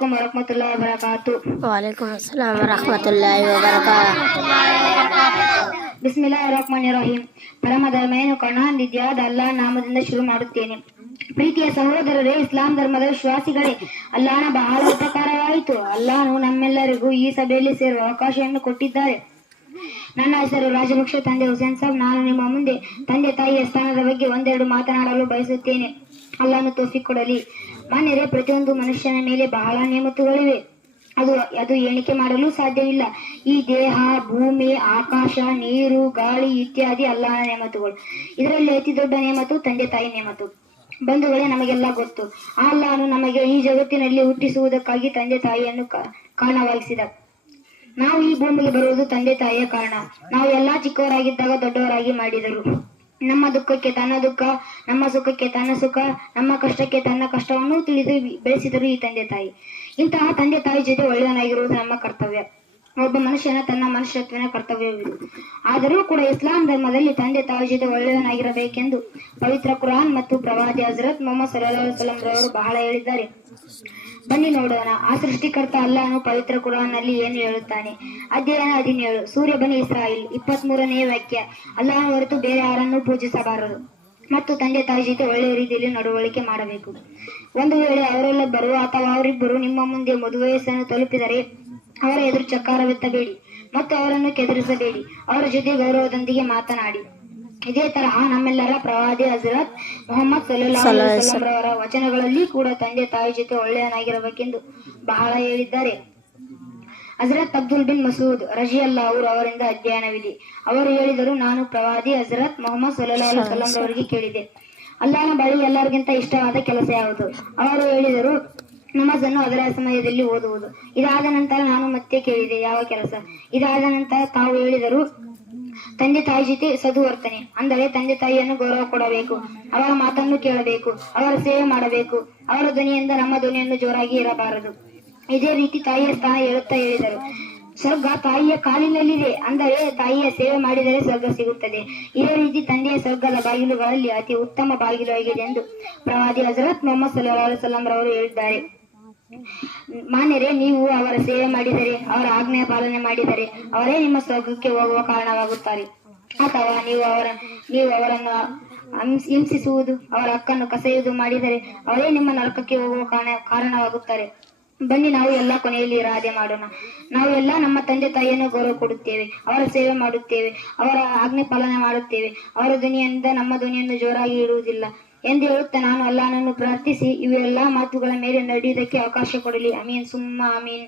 Warahmatullahi wabarakatuh. Waalaikumsalam warahmatullahi wabarakatuh. ಬಿಸ್ಮಿಲ್ಲಾಹಿರ್ರಹ್ಮಾನಿರ್ರಹೀಂ. ಪರಮ ದಯಮೆಯನ್ನು ಕರುಣಾನಿಧಿಯಾದ ಅಲ್ಲಾಹ್ ನಾಮದಿಂದ ಶುರು ಮಾಡುತ್ತೇನೆ. ಪ್ರೀತಿಯ ಸಹೋದರರೇ, ಇಸ್ಲಾಂ ಧರ್ಮದ ವಿಶ್ವಾಸಿಗಳೇ, ಅಲ್ಲಾಹನ ಬಹಳ ಉಪಕಾರವಾಯಿತು. ಅಲ್ಲಾಹನು ನಮ್ಮೆಲ್ಲರಿಗೂ ಈ ಸಭೆಯಲ್ಲಿ ಸೇರುವ ಅವಕಾಶವನ್ನು ಕೊಟ್ಟಿದ್ದಾರೆ. ನನ್ನ ಹೆಸರು ರಾಜಭಕ್ಷ ತಂದೆ ಹುಸೇನ್ ಸಾಬ್. ನಾನು ನಿಮ್ಮ ಮುಂದೆ ತಂದೆ ತಾಯಿಯ ಸ್ಥಾನದ ಬಗ್ಗೆ ಒಂದೆರಡು ಮಾತನಾಡಲು ಬಯಸುತ್ತೇನೆ. ಅಲ್ಲಾಹನು ತೌಫೀಕ್ ಕೊಡಲಿ. ಮಾನ್ಯರೇ, ಪ್ರತಿಯೊಂದು ಮನುಷ್ಯನ ಮೇಲೆ ಬಹಳ ನೇಮತುಗಳಿವೆ. ಅದು ಎಣಿಕೆ ಮಾಡಲು ಸಾಧ್ಯವಿಲ್ಲ. ಈ ದೇಹ, ಭೂಮಿ, ಆಕಾಶ, ನೀರು, ಗಾಳಿ ಇತ್ಯಾದಿ ಅಲ್ಲಾಹನ ನೇಮತುಗಳು. ಇದರಲ್ಲಿ ಅತಿ ದೊಡ್ಡ ನೇಮತು ತಂದೆ ತಾಯಿ ನೇಮತು. ಬಂಧುಗಳೇ, ನಮಗೆಲ್ಲ ಗೊತ್ತು, ಆ ಅಲ್ಲಾಹನು ನಮಗೆ ಈ ಜಗತ್ತಿನಲ್ಲಿ ಹುಟ್ಟಿಸುವುದಕ್ಕಾಗಿ ತಂದೆ ತಾಯಿಯನ್ನು ಕಾರಣವಾಗಿಸಿದ. ನಾವು ಈ ಭೂಮಿಗೆ ಬರುವುದು ತಂದೆ ತಾಯಿಯ ಕಾರಣ. ನಾವು ಎಲ್ಲಾ ಚಿಕ್ಕವರಾಗಿದ್ದಾಗ ದೊಡ್ಡವರಾಗಿ ಮಾಡಿದರು. ನಮ್ಮ ದುಃಖಕ್ಕೆ ತನ್ನ ದುಃಖ, ನಮ್ಮ ಸುಖಕ್ಕೆ ತನ್ನ ಸುಖ, ನಮ್ಮ ಕಷ್ಟಕ್ಕೆ ತನ್ನ ಕಷ್ಟವನ್ನು ತಿಳಿದು ಬೆಳೆಸಿದರು ಈ ತಂದೆ ತಾಯಿ. ಇಂತಹ ತಂದೆ ತಾಯಿ ಜೊತೆ ಒಳ್ಳೆಯವನಾಗಿರುವುದು ನಮ್ಮ ಕರ್ತವ್ಯ. ಒಬ್ಬ ಮನುಷ್ಯನ ತನ್ನ ಮನುಷ್ಯತ್ವನ ಕರ್ತವ್ಯವಿದು. ಆದರೂ ಕೂಡ ಇಸ್ಲಾಂ ಧರ್ಮದಲ್ಲಿ ತಂದೆ ತಾಯಿ ಜೊತೆ ಒಳ್ಳೆಯವನಾಗಿರಬೇಕೆಂದು ಪವಿತ್ರ ಕುರಾನ್ ಮತ್ತು ಪ್ರವಾದಿ ಹಜರತ್ ಮೊಹಮ್ಮದ್ ಸಲ್ಲಲ್ಲಾಹು ಅಲೈಹಿ ವಸಲ್ಲಂ ರವರು ಬಹಳ ಹೇಳಿದ್ದಾರೆ. ಬನ್ನಿ ನೋಡೋಣ, ಆ ಸೃಷ್ಟಿಕರ್ತ ಅಲ್ಲಾಹನು ಪವಿತ್ರ ಕುರಾನ್ ನಲ್ಲಿ ಏನು ಹೇಳುತ್ತಾನೆ. ಅಧ್ಯಾಯ 17, ಸೂರ್ಯ ಬನಿ ಇಸ್ರಾಯಿಲ್, 23ನೇ ವಾಕ್ಯ. ಅಲ್ಲಾಹನ ಹೊರತು ಬೇರೆ ಯಾರನ್ನೂ ಪೂಜಿಸಬಾರದು ಮತ್ತು ತಂದೆ ತಾಯಿ ಜೊತೆ ಒಳ್ಳೆಯ ರೀತಿಯಲ್ಲಿ ನಡವಳಿಕೆ ಮಾಡಬೇಕು. ಒಂದು ವೇಳೆ ಅವರೆಲ್ಲೊಬ್ಬರು ಅಥವಾ ಅವರಿಬ್ಬರು ನಿಮ್ಮ ಮುಂದೆ ಮದುವಯಸ್ಸನ್ನು ತಲುಪಿದರೆ ಅವರ ಎದುರು ಚಕಾರವೆತ್ತಬೇಡಿ ಮತ್ತು ಅವರನ್ನು ಕೆದರಿಸಬೇಡಿ. ಅವರ ಜೊತೆ ಗೌರವದೊಂದಿಗೆ ಮಾತನಾಡಿ. ಇದೇ ತರಹ ನಮ್ಮೆಲ್ಲರ ಪ್ರವಾದಿ ಹಜರತ್ ಮೊಹಮ್ಮದ್ ಸಲ್ಲಲ್ಲಾಹು ಅಲೈಹಿ ವಸಲ್ಲಂ ರವರ ವಚನಗಳಲ್ಲಿ ಕೂಡ ತಂದೆ ತಾಯಿ ಜೊತೆ ಒಳ್ಳೆಯವನಾಗಿರಬೇಕೆಂದು ಬಹಳ ಹೇಳಿದ್ದಾರೆ. ಹಜರತ್ ಅಬ್ದುಲ್ ಬಿನ್ ಮಸೂದ್ ರಜಿಯಲ್ಲಾಹು ಅವರಿಂದ ಅಧ್ಯಯನವಿದೆ. ಅವರು ಹೇಳಿದರು, ನಾನು ಪ್ರವಾದಿ ಹಜರತ್ ಮೊಹಮ್ಮದ್ ಸಲ್ಲಲ್ಲಾಹು ಅಲೈಹಿ ವಸಲ್ಲಂ ರವರಿಗೆ ಕೇಳಿದೆ, ಅಲ್ಲಾಹನ ಬಳಿ ಎಲ್ಲರಿಗಿಂತ ಇಷ್ಟವಾದ ಕೆಲಸ ಯಾವುದು? ಅವರು ಹೇಳಿದರು, ನಮಾಜನ್ನು ಅದರ ಸಮಯದಲ್ಲಿ ಓದುವುದು. ಇದಾದ ನಂತರ ನಾನು ಮತ್ತೆ ಕೇಳಿದೆ, ಯಾವ ಕೆಲಸ? ಇದಾದ ನಂತರ ತಾವು ಹೇಳಿದರು, ತಂದೆ ತಾಯಿ ಜೊತೆ ಸದುವರ್ತನೆ, ಅಂದರೆ ತಂದೆ ತಾಯಿಯನ್ನು ಗೌರವ ಕೊಡಬೇಕು, ಅವರ ಮಾತನ್ನು ಕೇಳಬೇಕು, ಅವರ ಸೇವೆ ಮಾಡಬೇಕು. ಅವರ ಧ್ವನಿಯಿಂದ ನಮ್ಮ ಧ್ವನಿಯನ್ನು ಜೋರಾಗಿ ಇರಬಾರದು. ಇದೇ ರೀತಿ ತಾಯಿಯ ಸ್ಥಾನ ಹೇಳುತ್ತಾ ಹೇಳಿದರು, ಸ್ವರ್ಗ ತಾಯಿಯ ಕಾಲಿನಲ್ಲಿದೆ, ಅಂದರೆ ತಾಯಿಯ ಸೇವೆ ಮಾಡಿದರೆ ಸ್ವರ್ಗ ಸಿಗುತ್ತದೆ. ಇದೇ ರೀತಿ ತಂದೆಯ ಸ್ವರ್ಗದ ಬಾಗಿಲುಗಳಲ್ಲಿ ಅತಿ ಉತ್ತಮ ಬಾಗಿಲು ಆಗಿದೆ ಎಂದು ಪ್ರವಾದಿ ಹಜರತ್ ಮೊಹಮ್ಮದ್ ಸಲ್ಲಲ್ಲಾಹು ಅಲೈಹಿ ವಸಲ್ಲಂ ರವರು ಹೇಳಿದ್ದಾರೆ. ಮಾನ್ಯರೇ, ನೀವು ಅವರ ಸೇವೆ ಮಾಡಿದರೆ, ಅವರ ಆಜ್ಞೆಯ ಪಾಲನೆ ಮಾಡಿದರೆ ಅವರೇ ನಿಮ್ಮ ಸ್ವರ್ಗಕ್ಕೆ ಹೋಗುವ ಕಾರಣವಾಗುತ್ತಾರೆ. ಅಥವಾ ನೀವು ಅವರನ್ನು ಹಿಂಸಿಸುವುದು, ಅವರ ಹಕ್ಕನ್ನು ಕಸೆಯುವುದು ಮಾಡಿದರೆ ಅವರೇ ನಿಮ್ಮ ನರಕಕ್ಕೆ ಹೋಗುವ ಕಾರಣವಾಗುತ್ತಾರೆ. ಬನ್ನಿ, ನಾವು ಎಲ್ಲ ಕೊನೆಯಲ್ಲಿ ಇರಾದೆ ಮಾಡೋಣ. ನಾವು ಎಲ್ಲ ನಮ್ಮ ತಂದೆ ತಾಯಿಯನ್ನು ಗೌರವ ಕೊಡುತ್ತೇವೆ, ಅವರ ಸೇವೆ ಮಾಡುತ್ತೇವೆ, ಅವರ ಆಜ್ಞೆ ಪಾಲನೆ ಮಾಡುತ್ತೇವೆ, ಅವರ ಧ್ವನಿಯಿಂದ ನಮ್ಮ ಧ್ವನಿಯನ್ನು ಜೋರಾಗಿ ಇಡುವುದಿಲ್ಲ ಎಂದು ಹೇಳುತ್ತಾ ನಾನು ಅಲ್ಲಾಹನನ್ನು ಪ್ರಾರ್ಥಿಸಿ ಇವೆಲ್ಲಾ ಮಾತುಗಳ ಮೇಲೆ ನಡೆಯುವುದಕ್ಕೆ ಅವಕಾಶ ಕೊಡಲಿ. ಅಮೀನ್ ಸುಮ್ಮ ಅಮೀನ್.